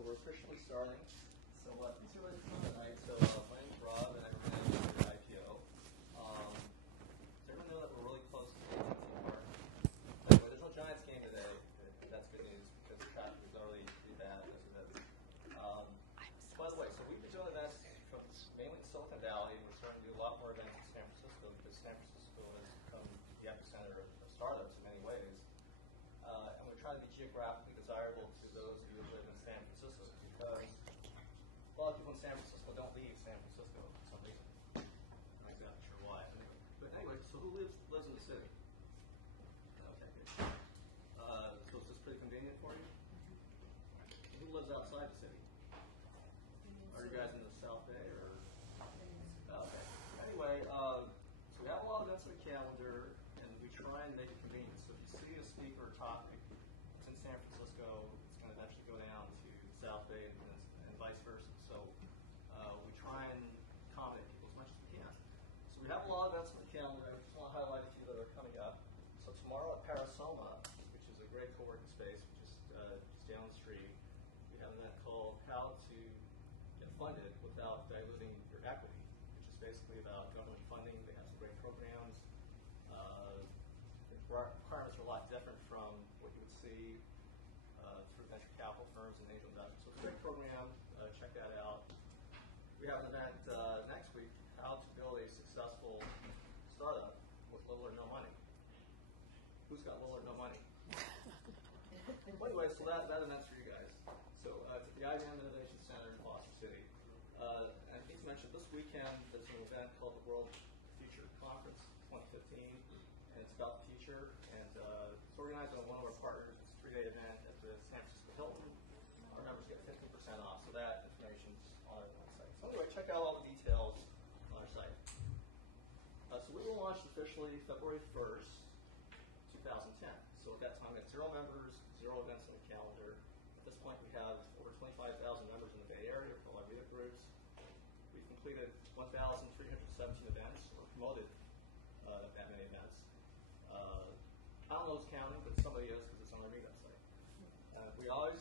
So we're officially starting. So thanks everybody for coming tonight. So my name's Rob, and I ran the IPO. Does everyone know that we're really close to the AT&T Park? Anyway, there's no Giants game today. That's good news because the traffic is already pretty bad because of this. By the way, so we've been doing events from mainly in Silicon Valley. We're starting to do a lot more events in San Francisco because San Francisco has become the epicenter of startups in many ways. And we're trying to be geographically desirable to those who live in San Francisco because a lot of people in San Francisco don't leave San Francisco for some reason. I'm not exactly sure why. But anyway, so who lives in the city? Okay, good. So is this pretty convenient for you? Who lives outside the city? Are you guys in the South Bay or? Okay. Anyway, so we have a lot of events on the calendar, and we try and make it convenient. So if you see a speaker or topic that's in San Francisco, it's going to eventually go down to the South Bay and vice versa. So we try and accommodate people as much as we can. So we have a lot of events on the calendar. I just want to highlight a few that are coming up. So tomorrow at Parasoma, which is a great co-working space, just down the street, we have an event called How to Get Funded Without Diluting Your Equity, which is basically about government funding. They have some great programs. The requirements are a lot different from what you would see through venture capital firms and angel investors. So it's a great program. Check that out. We have an event next week, How to Build a Successful Startup with Little or No Money. Who's got little or no money? Anyway, so that event's for you guys. So it's at the IBM Innovation Center in Foster City. And I think to mention this weekend there's an event called the World Future Conference 2015, and it's about the future. And it's organized by one of our partners. It's a 3-day event at the San Francisco Hilton. Our members get 15% off, so that information's on our website. So anyway, check out all the details on our site. So we will launch officially February 1st, 2010. So at that time, we had 0 members, 0 events on the calendar. At this point, we have over 25,000 members in the Bay Area for all our meetup groups. We've completed 1,317 events, or promoted that many events. I don't know who's counting, but somebody is because it's on our meetup site. We always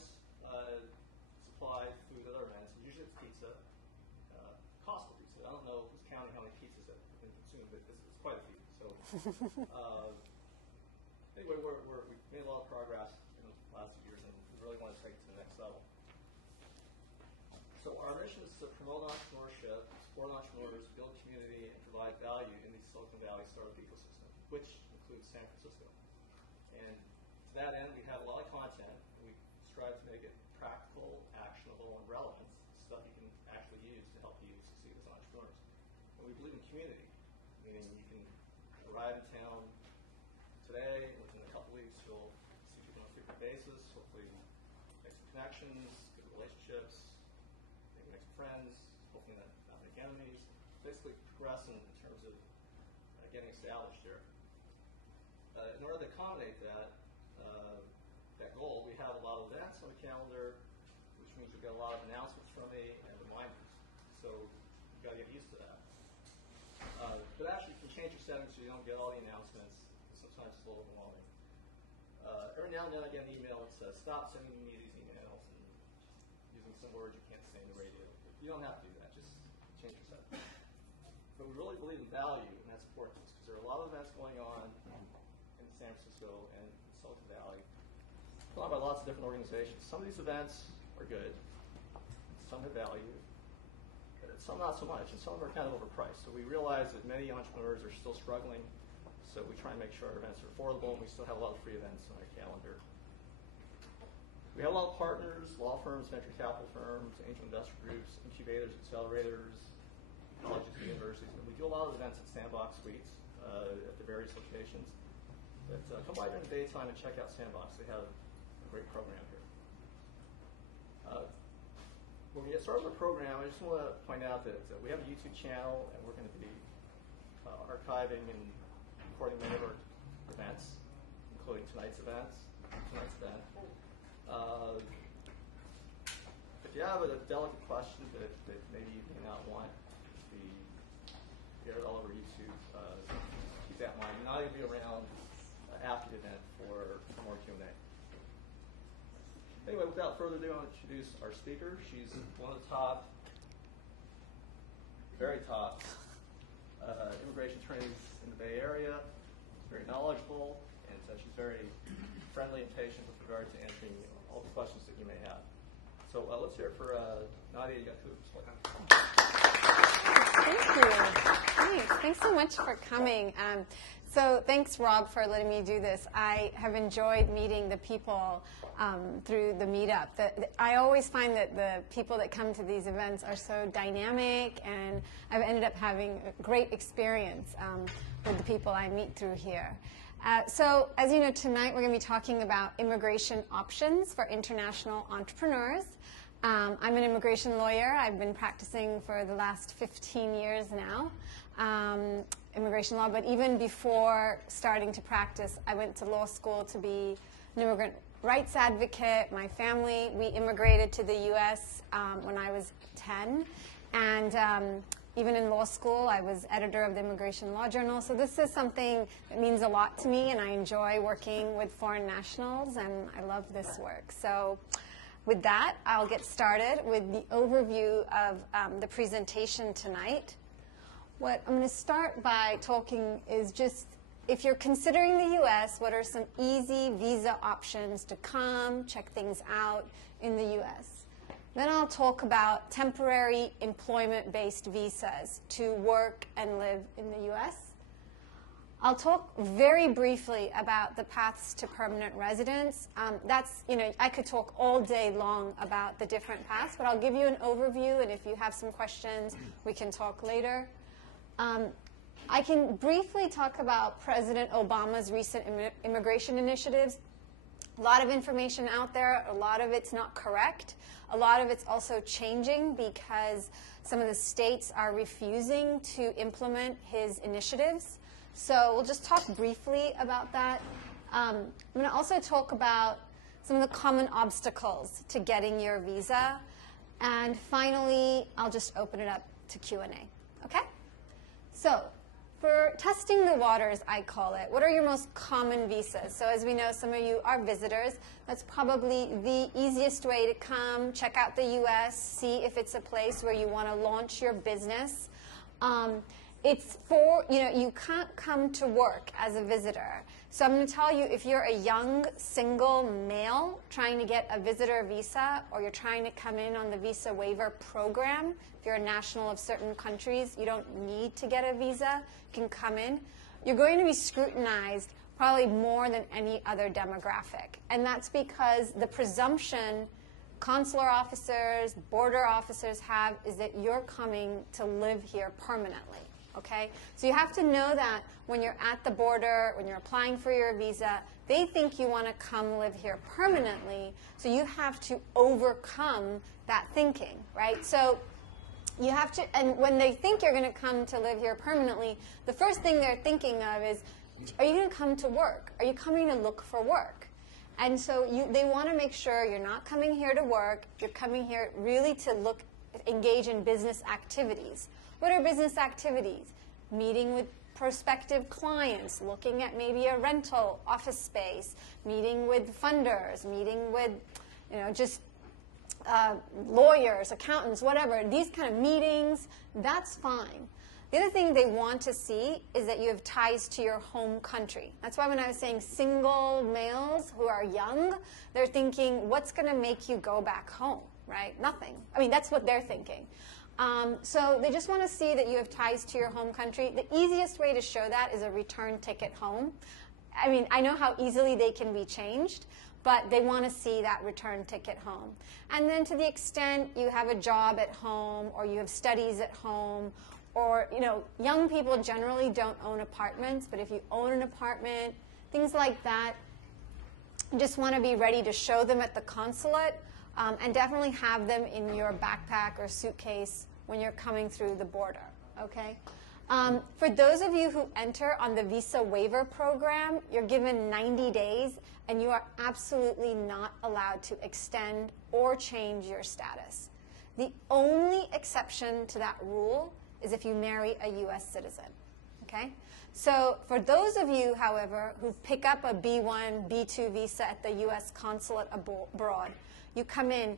supply food at our events. Usually it's pizza, costly pizza. I don't know who's counting how many pizzas that have been consumed, but it's quite a few. So anyway, we've made a lot of progress in the last few years, and we really want to take it to the next level. So our mission is to promote entrepreneurship, support entrepreneurs, build community, and provide value in the Silicon Valley startup ecosystem, which includes San Francisco. And to that end, we have a lot of content, and we strive to make it practical, actionable, and relevant, stuff you can actually use to help you succeed as entrepreneurs. And we believe in community, meaning you can arrive in town today, and within a couple weeks, you'll see people on a frequent basis, hopefully make some connections, good relationships, maybe make some friends, hopefully not make enemies, basically progress in terms of getting established here. In order to accommodate that goal, we have a lot of events on the calendar, which means you'll get a lot of announcements from me and reminders. So you've got to get used to that. But actually, you can change your settings so you don't get all the announcements. Sometimes it's a little overwhelming. Every now and then I get an email that says, stop sending me these emails and using some words you can't say on the radio. You don't have to do that. Just change your settings. But we really believe in value, and that's important because there are a lot of events going on in San Francisco and Silicon Valley, put on by lots of different organizations. Some of these events are good. Some have value. Some not so much, and some of them are kind of overpriced. So we realize that many entrepreneurs are still struggling. So we try and make sure our events are affordable, and we still have a lot of free events on our calendar. We have a lot of partners, law firms, venture capital firms, angel investor groups, incubators, accelerators, colleges, and universities. And we do a lot of events at Sandbox Suites at the various locations. But come by during the daytime and check out Sandbox. They have a great program here. When we get started with the program, I just want to point out that we have a YouTube channel, and we're going to be archiving and recording many of our events, including tonight's event. If you have a delicate question that maybe you may not want to be aired all over YouTube, keep that in mind. We're not going to be around after the event for more Q&A. Anyway, with without further ado, I'll introduce our speaker. She's one of the top, very top immigration attorneys in the Bay Area. Very knowledgeable, and she's very friendly and patient with regard to answering all the questions that you may have. So let's hear it for Nadia. You got hoops. Thank you. Thanks so much for coming. So thanks, Rob, for letting me do this. I have enjoyed meeting the people through the meetup. I always find that the people that come to these events are so dynamic, and I've ended up having a great experience with the people I meet through here. So as you know, tonight we're going to be talking about immigration options for international entrepreneurs. I'm an immigration lawyer. I've been practicing for the last 15 years now, immigration law. But even before starting to practice, I went to law school to be an immigrant rights advocate. My family, we immigrated to the U.S. When I was 10. And even in law school, I was editor of the Immigration Law Journal. So this is something that means a lot to me, and I enjoy working with foreign nationals, and I love this work. So with that, I'll get started with the overview of the presentation tonight. What I'm going to start by talking is just, if you're considering the U.S., what are some easy visa options to come, check things out in the U.S.? Then I'll talk about temporary employment-based visas to work and live in the U.S. I'll talk very briefly about the paths to permanent residence. I could talk all day long about the different paths, but I'll give you an overview, and if you have some questions, we can talk later. I can briefly talk about President Obama's recent immigration initiatives. A lot of information out there. A lot of it's not correct. A lot of it's also changing because some of the states are refusing to implement his initiatives. So we'll just talk briefly about that. I'm going to also talk about some of the common obstacles to getting your visa. And finally, I'll just open it up to Q&A. Okay? So for testing the waters, I call it, what are your most common visas? So as we know, some of you are visitors. That's probably the easiest way to come, check out the U.S., see if it's a place where you want to launch your business. It's for, you can't come to work as a visitor. So I'm going to tell you, if you're a young, single male trying to get a visitor visa, or you're trying to come in on the visa waiver program, if you're a national of certain countries, you don't need to get a visa, you can come in. You're going to be scrutinized probably more than any other demographic. And that's because the presumption consular officers, border officers have is that you're coming to live here permanently. Okay? So you have to know that when you're at the border, when you're applying for your visa, they think you want to come live here permanently, so you have to overcome that thinking, right? So you have to, and when they think you're going to come to live here permanently, the first thing they're thinking of is, are you going to come to work? Are you coming to look for work? And so they want to make sure you're not coming here to work, you're coming here really to engage in business activities. What are business activities? Meeting with prospective clients, looking at maybe a rental office space, meeting with funders, meeting with, just lawyers, accountants, whatever. These kind of meetings, that's fine. The other thing they want to see is that you have ties to your home country. That's why when I was saying single males who are young, they're thinking, what's going to make you go back home, right? Nothing. I mean, that's what they're thinking. So they just want to see that you have ties to your home country. The easiest way to show that is a return ticket home. I mean, I know how easily they can be changed, but they want to see that return ticket home. And then to the extent you have a job at home, or you have studies at home, or, young people generally don't own apartments, but if you own an apartment, things like that, you just want to be ready to show them at the consulate, and definitely have them in your backpack or suitcase when you're coming through the border, okay? For those of you who enter on the visa waiver program, you're given 90 days, and you are absolutely not allowed to extend or change your status. The only exception to that rule is if you marry a U.S. citizen, Okay? So for those of you, however, who pick up a B1, B2 visa at the U.S. consulate abroad, you come in,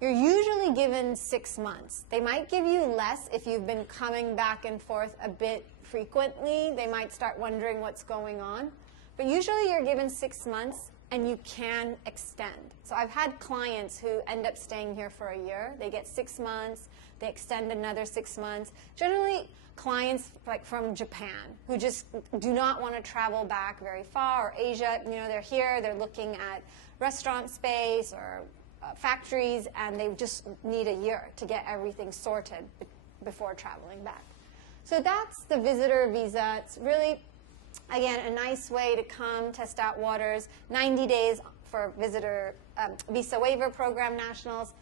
you're usually given 6 months. They might give you less if you've been coming back and forth a bit frequently. They might start wondering what's going on. But usually you're given 6 months, and you can extend. So I've had clients who end up staying here for a year. They get 6 months. They extend another 6 months. Generally, clients like from Japan who just do not want to travel back very far, or Asia, they're here, they're looking at restaurant space or factories, and they just need a year to get everything sorted before traveling back. So that's the visitor visa. It's really, again, a nice way to come, test out waters. 90 days for visitor visa waiver program nationals,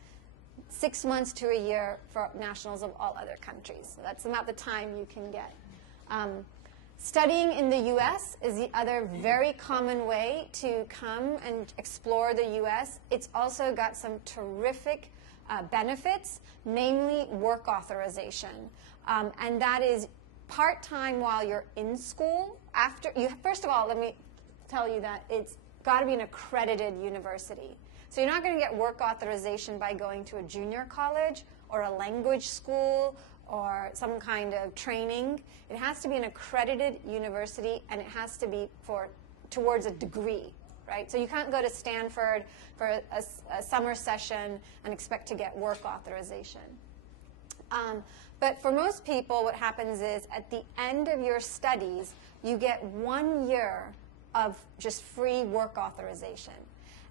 6 months to a year for nationals of all other countries. So that's about the time you can get. Studying in the U.S. is the other very common way to come and explore the U.S. It's also got some terrific benefits, namely work authorization. And that is part-time while you're in school. First of all, let me tell you that it's got to be an accredited university. So you're not going to get work authorization by going to a junior college or a language school or some kind of training. It has to be an accredited university, and it has to be towards a degree, right? So you can't go to Stanford for a summer session and expect to get work authorization. But for most people, what happens is at the end of your studies, you get 1 year of just free work authorization.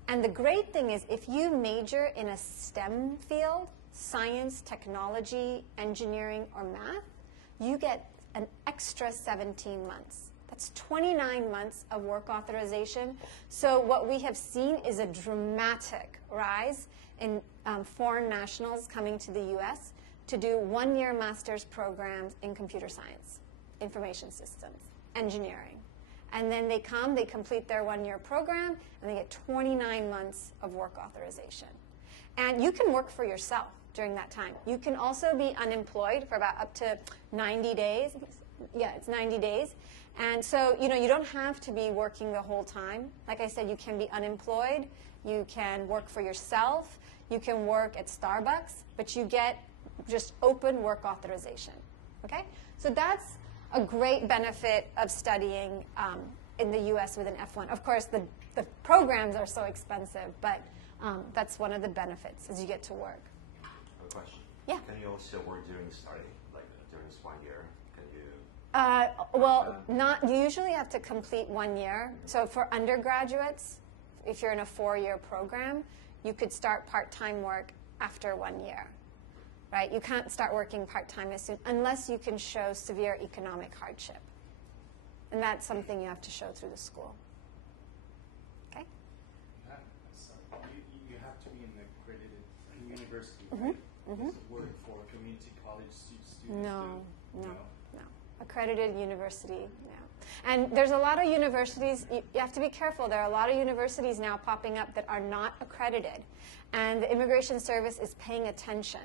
And the great thing is if you major in a STEM field, science, technology, engineering, or math, you get an extra 17 months. That's 29 months of work authorization. So what we have seen is a dramatic rise in foreign nationals coming to the U.S. to do 1-year master's programs in computer science, information systems, engineering. And then they come, they complete their 1-year program, and they get 29 months of work authorization. And you can work for yourself during that time. You can also be unemployed for about up to 90 days. Yeah, it's 90 days. And so, you don't have to be working the whole time. Like I said, you can be unemployed. You can work for yourself. You can work at Starbucks, but you get just open work authorization. Okay? So that's a great benefit of studying in the U.S. with an F1. Of course, the programs are so expensive, but that's one of the benefits as you get to work. I have a question. Yeah. Can you also work during study, like during this 1 year? Can you? You usually have to complete 1 year. So for undergraduates, if you're in a 4-year program, you could start part-time work after 1 year. Right? You can't start working part-time as soon unless you can show severe economic hardship. And that's something you have to show through the school. Okay? You have to be in an accredited university, right? Does it work for community college students? No. Accredited university, no. And there's a lot of universities, you have to be careful. There are a lot of universities now popping up that are not accredited. And the Immigration Service is paying attention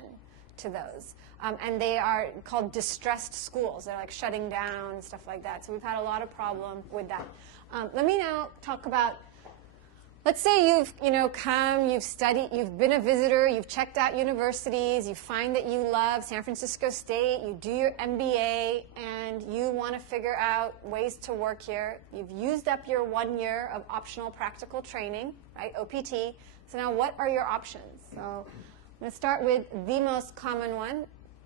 to those. And they are called distressed schools. They're like shutting down, stuff like that. So we've had a lot of problem with that. Let me now talk about, let's say you've come, you've studied, you've been a visitor, you've checked out universities, you find that you love San Francisco State, you do your MBA, and you want to figure out ways to work here. You've used up your 1 year of optional practical training, right, OPT. So now what are your options? So I'm going to start with the most common one,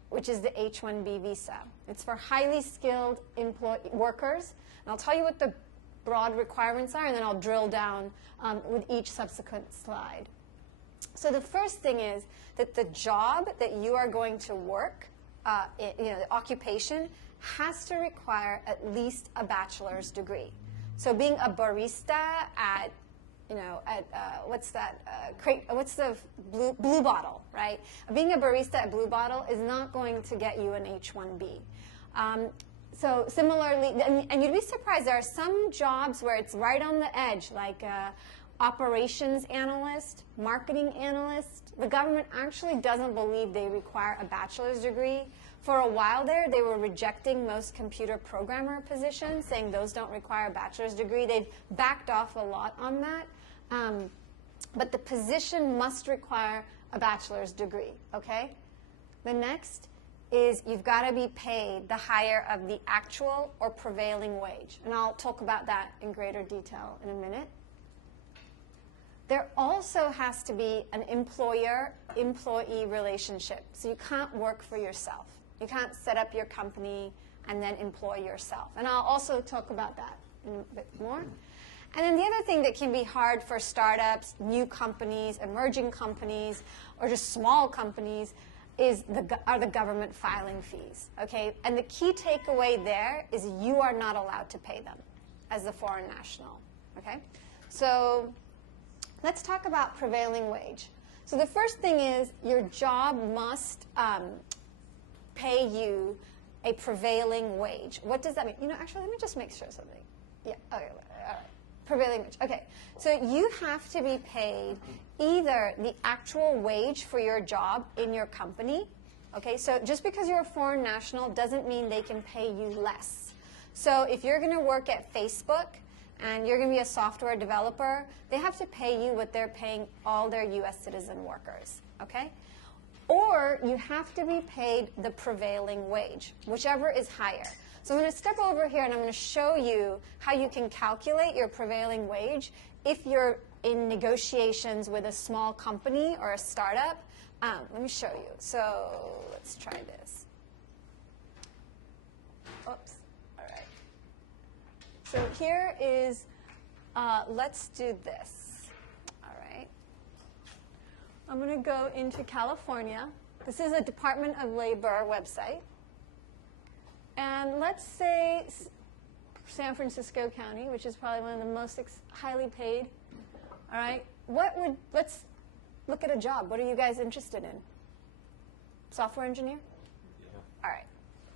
which is the H-1B visa. It's for highly skilled workers. And I'll tell you what the broad requirements are, and then I'll drill down with each subsequent slide. So the first thing is that the job that you are going to work, the occupation, has to require at least a bachelor's degree. So being a barista at what's the Blue Bottle, right? Being a barista at Blue Bottle is not going to get you an H-1B. So similarly, and you'd be surprised, there are some jobs where it's right on the edge, like operations analyst, marketing analyst. The government actually doesn't believe they require a bachelor's degree for a while there, they were rejecting most computer programmer positions, saying those don't require a bachelor's degree. They've backed off a lot on that. But the position must require a bachelor's degree, okay? The next is you've got to be paid the higher of the actual or prevailing wage. And I'll talk about that in greater detail in a minute. There also has to be an employer-employee relationship. So you can't work for yourself. You can't set up your company and then employ yourself. And I'll also talk about that in a bit more. And then the other thing that can be hard for startups, new companies, emerging companies, or just small companies are the government filing fees, okay? And the key takeaway there is you are not allowed to pay them as the foreign national, okay? So let's talk about prevailing wage. So the first thing is your job must pay you a prevailing wage. What does that mean? You know, actually, let me just make sure something. Yeah, okay, all right. Prevailing wage. Okay, so you have to be paid either the actual wage for your job in your company. Okay, so just because you're a foreign national doesn't mean they can pay you less. So if you're going to work at Facebook and you're going to be a software developer, they have to pay you what they're paying all their U.S. citizen workers. Okay? Or you have to be paid the prevailing wage, whichever is higher. So I'm going to step over here and I'm going to show you how you can calculate your prevailing wage if you're in negotiations with a small company or a startup. Let me show you. So let's try this. Oops. All right. So here is, let's do this. All right. I'm going to go into California. This is a Department of Labor website. And let's say San Francisco County, which is probably one of the most highly paid. All right. Let's look at a job. What are you guys interested in? Software engineer? Yeah. All right.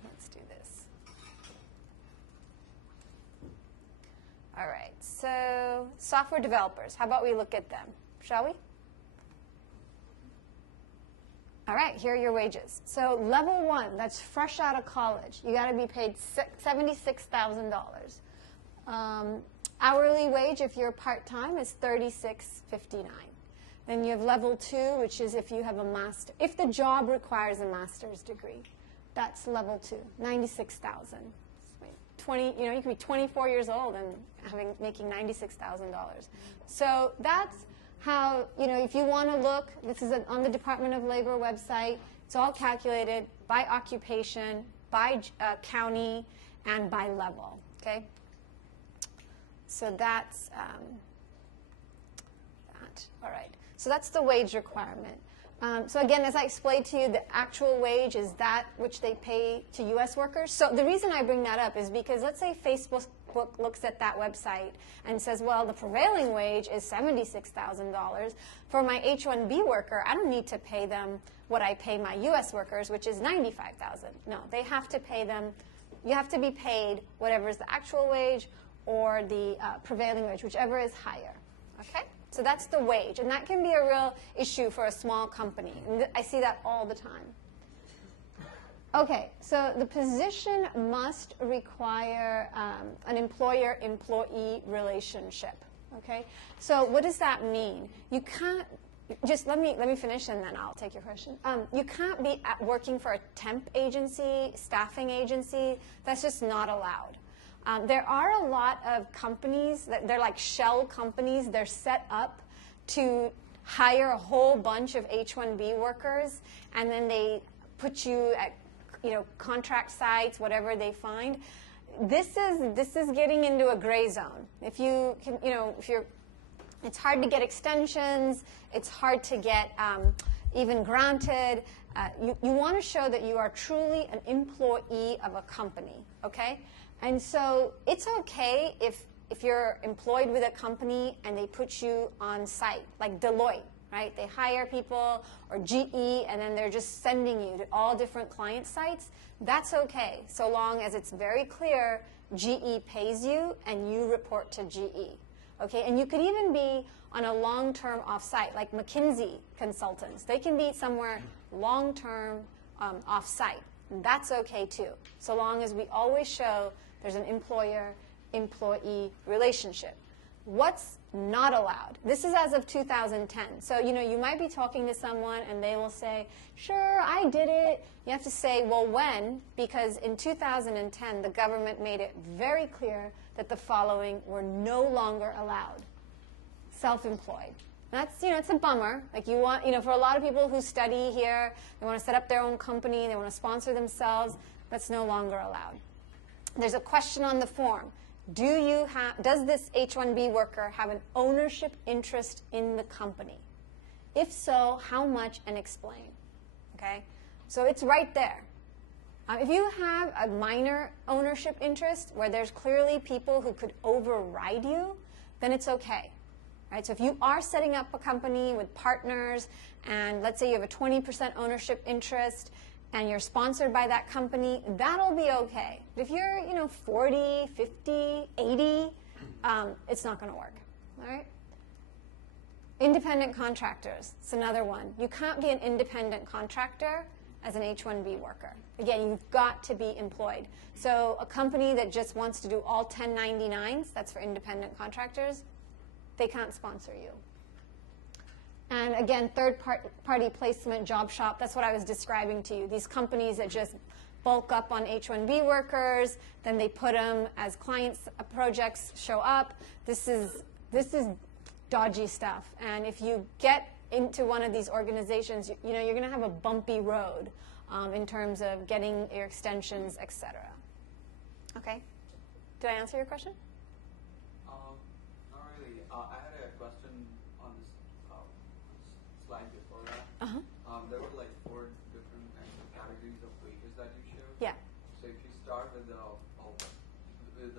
Let's do this. All right. So software developers. How about we look at them? Shall we? All right, here are your wages. So level 1, that's fresh out of college. You got to be paid $76,000. Hourly wage, if you're part-time, is $36.59. Then you have level 2, which is if you have a master. If the job requires a master's degree, that's level 2, $96,000. You could be 24 years old and making $96,000. So that's how, if you want to look, this is on the Department of Labor website. It's all calculated by occupation, by county, and by level, okay? So that's that. All right. So that's the wage requirement. So again, as I explained to you, the actual wage is that which they pay to U.S. workers. So the reason I bring that up is because let's say Facebook looks at that website and says, well, the prevailing wage is $76,000. For my H-1B worker, I don't need to pay them what I pay my U.S. workers, which is $95,000. No, they have to pay them. You have to be paid whatever is the actual wage or the prevailing wage, whichever is higher. Okay? So that's the wage, and that can be a real issue for a small company. And I see that all the time. Okay, so the position must require an employer-employee relationship. Okay, so what does that mean? You can't just let me finish, and then I'll take your question. You can't be working for a temp agency, staffing agency. That's just not allowed. There are a lot of companies that they're like shell companies. They're set up to hire a whole bunch of H-1B workers, and then they put you at contract sites, whatever they find. This is getting into a gray zone. If you can, it's hard to get extensions. It's hard to get even granted. You want to show that you are truly an employee of a company, okay? And so it's okay if you're employed with a company and they put you on site, like Deloitte, right? They hire people, or GE, and then they're just sending you to all different client sites. That's okay, so long as it's very clear GE pays you and you report to GE, okay? And you could even be on a long-term off-site, like McKinsey consultants. They can be somewhere long-term off-site. that's okay too, so long as we always show there's an employer-employee relationship. What's not allowed? This is as of 2010. So, you might be talking to someone and they will say, sure, I did it. You have to say, well, when? Because in 2010, the government made it very clear that the following were no longer allowed. Self-employed. That's, it's a bummer. Like for a lot of people who study here, they want to set up their own company, they want to sponsor themselves, that's no longer allowed. There's a question on the form. Does this H-1B worker have an ownership interest in the company? If so, how much and explain? Okay? So it's right there. If you have a minor ownership interest where there's clearly people who could override you, then it's okay. Right? So if you are setting up a company with partners and let's say you have a 20% ownership interest and you're sponsored by that company, that'll be okay. But if you're, 40, 50, 80, it's not going to work. All right? Independent contractors. It's another one. You can't be an independent contractor as an H-1B worker. Again, you've got to be employed. So a company that just wants to do all 1099s, that's for independent contractors, they can't sponsor you. And again, third-party placement, job shop, that's what I was describing to you. These companies that just bulk up on H-1B workers, then they put them as clients, projects show up. This is dodgy stuff. And if you get into one of these organizations, you're going to have a bumpy road in terms of getting your extensions, etc. Okay? Did I answer your question? Not really. I had a question on this slide before that. There were like 4 different kinds of categories of wages that you showed. Yeah. So if you start with the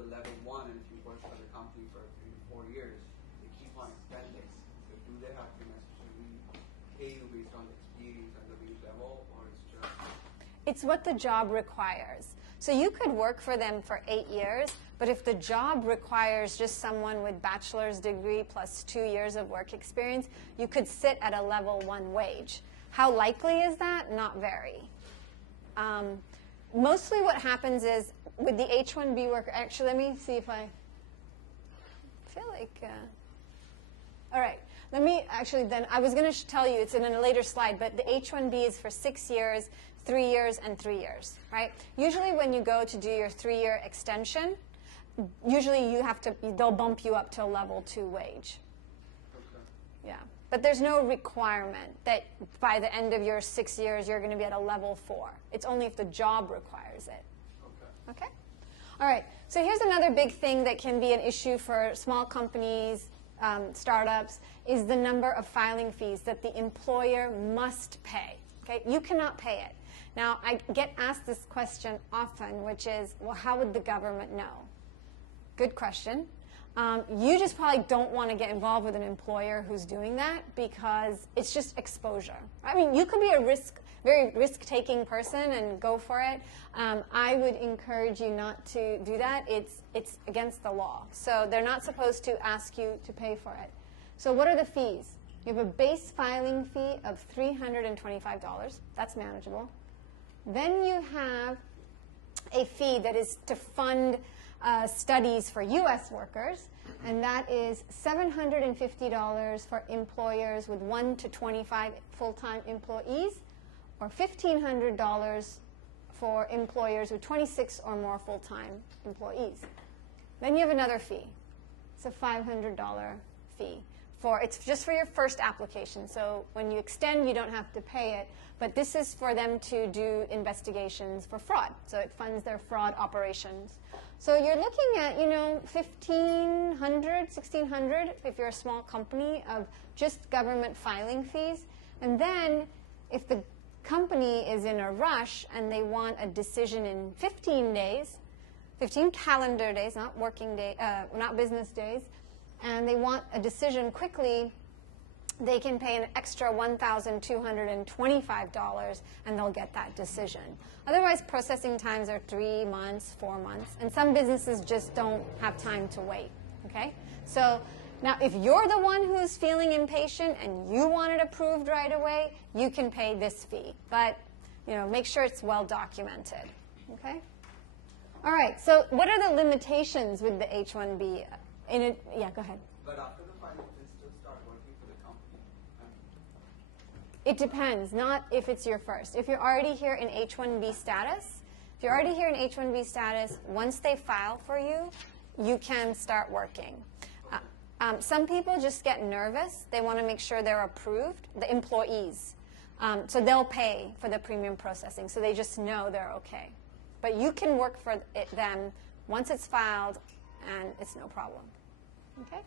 level 1 and if you work for the company for 3 to 4 years, they keep on extending. So do they have to necessarily pay you based on the experience and the wage level, or it's just? It's what the job requires. So you could work for them for 8 years, but if the job requires just someone with bachelor's degree plus 2 years of work experience, you could sit at a level 1 wage. How likely is that? Not very. Mostly what happens is with the H-1B worker, actually let me see if I feel like, all right. Let me actually then, I was going to tell you, it's in a later slide, but the H-1B is for 6 years, 3 years, and 3 years, right? Usually when you go to do your 3-year extension, usually they'll bump you up to a level 2 wage. Okay. Yeah. But there's no requirement that by the end of your 6 years you're going to be at a level 4. It's only if the job requires it. Okay. Okay? All right. So here's another big thing that can be an issue for small companies, startups, is the number of filing fees that the employer must pay. Okay? You cannot pay it. Now, I get asked this question often, which is, well, how would the government know? Good question. You just probably don't want to get involved with an employer who's doing that because it's just exposure. I mean, you could be a very risk-taking person and go for it. I would encourage you not to do that. It's against the law. So they're not supposed to ask you to pay for it. So what are the fees? You have a base filing fee of $325. That's manageable. Then you have a fee that is to fund studies for U.S. workers, and that is $750 for employers with 1 to 25 full-time employees, or $1,500 for employers with 26 or more full-time employees. Then you have another fee. It's a $500 fee. It's just for your first application. So when you extend, you don't have to pay it. But this is for them to do investigations for fraud. So it funds their fraud operations. So you're looking at, $1,500, $1,600 if you're a small company of just government filing fees. And then if the company is in a rush and they want a decision in 15 days, 15 calendar days, not working day, not business days, and they want a decision quickly, they can pay an extra $1,225 and they'll get that decision. Otherwise, processing times are 3 months, 4 months, and some businesses just don't have time to wait, okay? So now if you're the one who's feeling impatient and you want it approved right away, you can pay this fee. But make sure it's well documented. Okay? All right, so what are the limitations with the H-1B? Yeah, go ahead. But after the filing, you can still start working for the company. It depends, not if it's your first. If you're already here in H-1B status, once they file for you, you can start working. Some people just get nervous. They want to make sure they're approved, the employees. So they'll pay for the premium processing, so they just know they're okay. But you can work for them once it's filed, and it's no problem. Okay?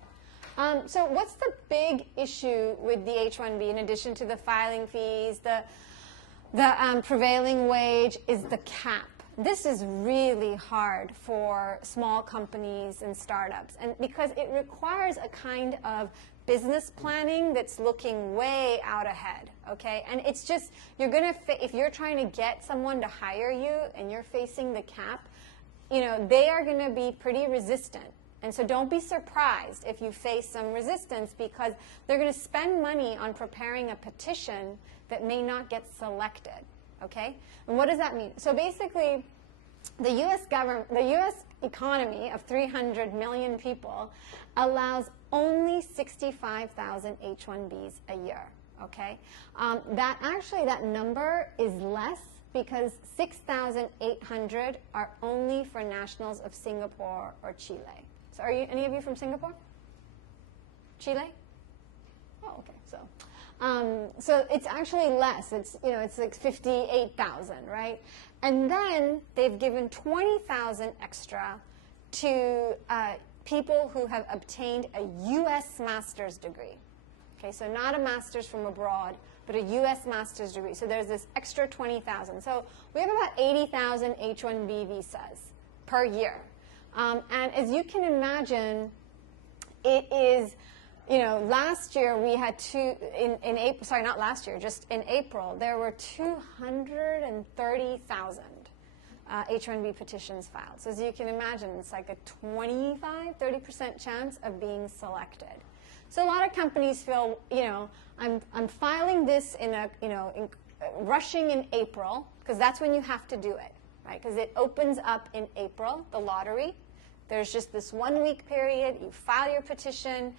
So what's the big issue with the H-1B, in addition to the filing fees, the prevailing wage, is the cap. This is really hard for small companies and startups, and because it requires a kind of business planning that's looking way out ahead, okay? And it's just, if you're trying to get someone to hire you and you're facing the cap, they are going to be pretty resistant. And so don't be surprised if you face some resistance, because they're going to spend money on preparing a petition that may not get selected, okay? And what does that mean? So basically, the U.S. economy of 300 million people allows only 65,000 H-1Bs a year, okay? That number is less, because 6,800 are only for nationals of Singapore or Chile. So are any of you from Singapore? Chile? Oh, okay. So it's actually less. It's like 58,000, right? And then they've given 20,000 extra to people who have obtained a U.S. master's degree. Okay, so not a master's from abroad, but a U.S. master's degree. So there's this extra 20,000. So we have about 80,000 H-1B visas per year. And as you can imagine, it is, last year we had just in April, there were 230,000 H-1B petitions filed. So as you can imagine, it's like a 30% chance of being selected. So a lot of companies feel, I'm filing this rushing in April, because that's when you have to do it, right? Because it opens up in April, the lottery. There's just this 1 week period. You file your petition.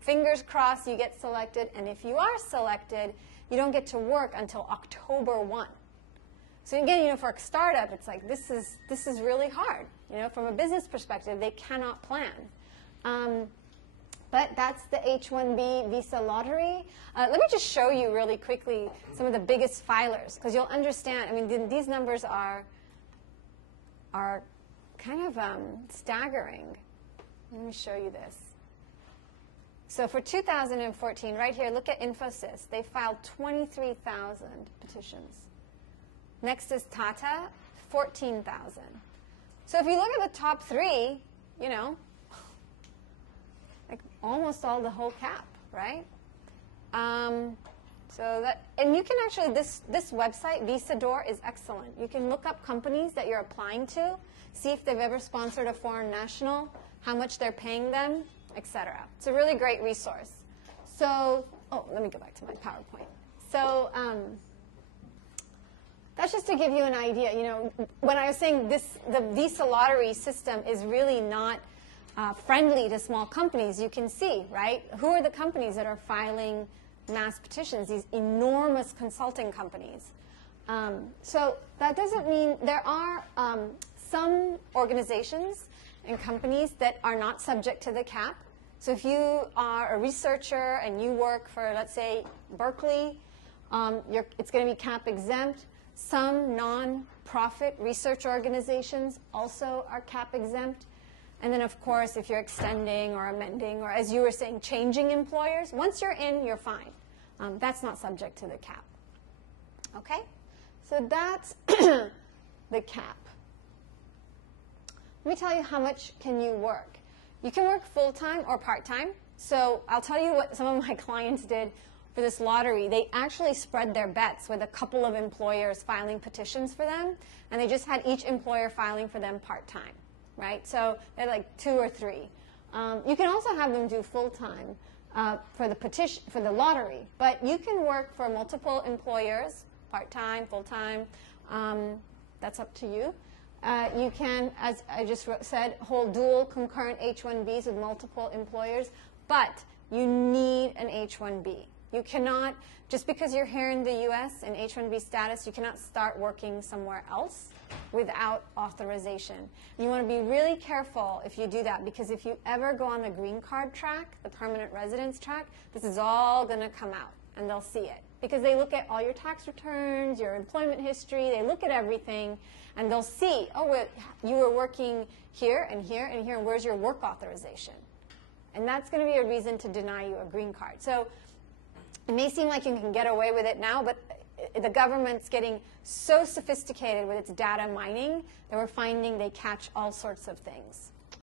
Fingers crossed you get selected. And if you are selected, you don't get to work until October 1. So again, for a startup, it's like this is really hard. From a business perspective, they cannot plan. But that's the H-1B visa lottery. Let me just show you really quickly some of the biggest filers, because you'll understand. I mean, these numbers are kind of staggering. Let me show you this. So for 2014, right here, look at Infosys. They filed 23,000 petitions. Next is Tata, 14,000. So if you look at the top three, like almost all the whole cap, right? And you can actually, this website, Visador, is excellent. You can look up companies that you're applying to, see if they've ever sponsored a foreign national, how much they're paying them, etc. It's a really great resource. So, let me go back to my PowerPoint. So that's just to give you an idea. When I was saying the visa lottery system is really not friendly to small companies, you can see, right? Who are the companies that are filing mass petitions? These enormous consulting companies. So that doesn't mean there are some organizations and companies that are not subject to the cap. So if you are a researcher and you work for, let's say, Berkeley, it's going to be cap exempt. Some non-profit research organizations also are cap exempt. And then, of course, if you're extending or amending, or as you were saying, changing employers, once you're in, you're fine. That's not subject to the cap. Okay? So that's the cap. Let me tell you how much can you work. You can work full-time or part-time. So I'll tell you what some of my clients did for this lottery. They actually spread their bets with a couple of employers filing petitions for them, and they just had each employer filing for them part-time, right? So they're like 2 or 3. You can also have them do full-time for the lottery, but you can work for multiple employers part-time, full-time. That's up to you. You can, as I just said, hold dual concurrent H-1Bs with multiple employers, but you need an H-1B. You cannot, just because you're here in the U.S. in H-1B status, you cannot start working somewhere else without authorization. And you want to be really careful if you do that, because if you ever go on the green card track, the permanent residence track, this is all going to come out, and they'll see it. Because they look at all your tax returns, your employment history, they look at everything, and they'll see, oh, you were working here and here and here, and where's your work authorization? And that's going to be a reason to deny you a green card. So it may seem like you can get away with it now, but the government's getting so sophisticated with its data mining that we're finding they catch all sorts of things.